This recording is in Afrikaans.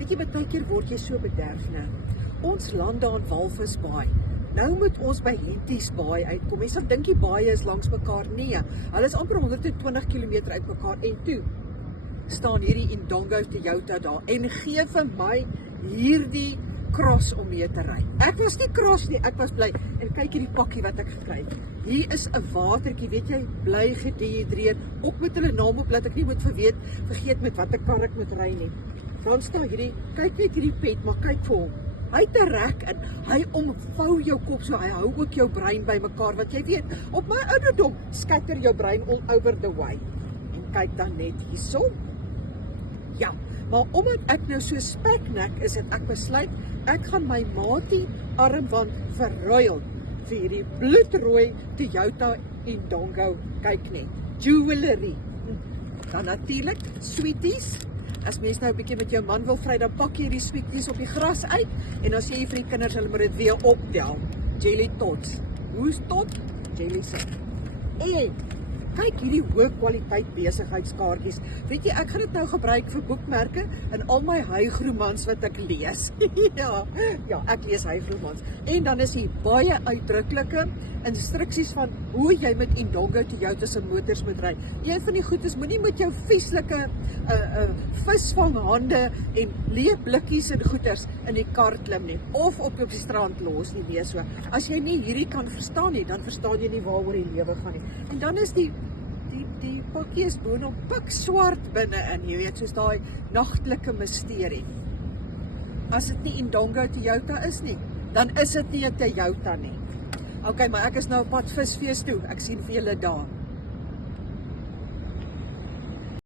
Weet jy, baie keer word jy so bederf, né? Ons land daar in Walvisbaai. Nou moet ons by Henties Baai uitkom. Mense dink die baie is langs mekaar. Nee, hulle is amper 120 km uit mekaar. En toe staan hierdie Indongo Toyota daar en gee vir my hierdie cross om mee te ry. Ek was nie cross nie, ek was bly. En kyk hierdie pakkie wat ek gekry het. Hier is 'n watertjie, weet jy, bly gedehidreer. Ook met hulle naam op, laat ek nie moet vergeet met watter kar ek moet ry nie. Dan staan hierdie, kyk net hierdie pet, maar kyk vir hom. Hy het 'n rek in, hy omvou jou kop so, hy hou ook jou brein bymekaar, wat jy weet, op my ouderdom skatter jou brein all over the way. En kyk dan net hierso. Ja, maar omdat ek nou so speknek is, het ek besluit, ek gaan my maatie armband verruil vir hierdie bloedrooi Toyota Indongo, kyk net, jewelry. Dan natuurlik, sweeties. As mens nou 'n bietjie met jou man wil vry, dan pak jy die sweeties op die gras uit en dan sê jy vir die kinders, hulle moet dit weer optel. Jelly tots. Hoe's tot? Jelly se. En kyk hierdie hoë kwaliteit besigheidskaartjies. Weet jy, ek gaan dit nou gebruik vir boekmerke in al my hygromans wat ek lees. ja, ek lees hygromans. En dan is hier baie uitdruklike instruksies van hoe jy met Indongo Toyota se motors moet ry. Een van die goed is, moenie met jou vieslike visvanghande en leë blikkies en goeders in die kar klim nie, of op die strand los nie meer so. As jy nie hierdie kan verstaan nie, dan verstaan jy nie waaroor die lewe gaan nie. En dan is die pakkie is boonop pikswart binne-in, jy weet, soos daai nagtelike misterie. As dit nie Indongo Toyota is nie, dan is dit nie 'n Toyota nie. Okay, maar ek is nou op pad visfees toe, ek sien vir julle daar.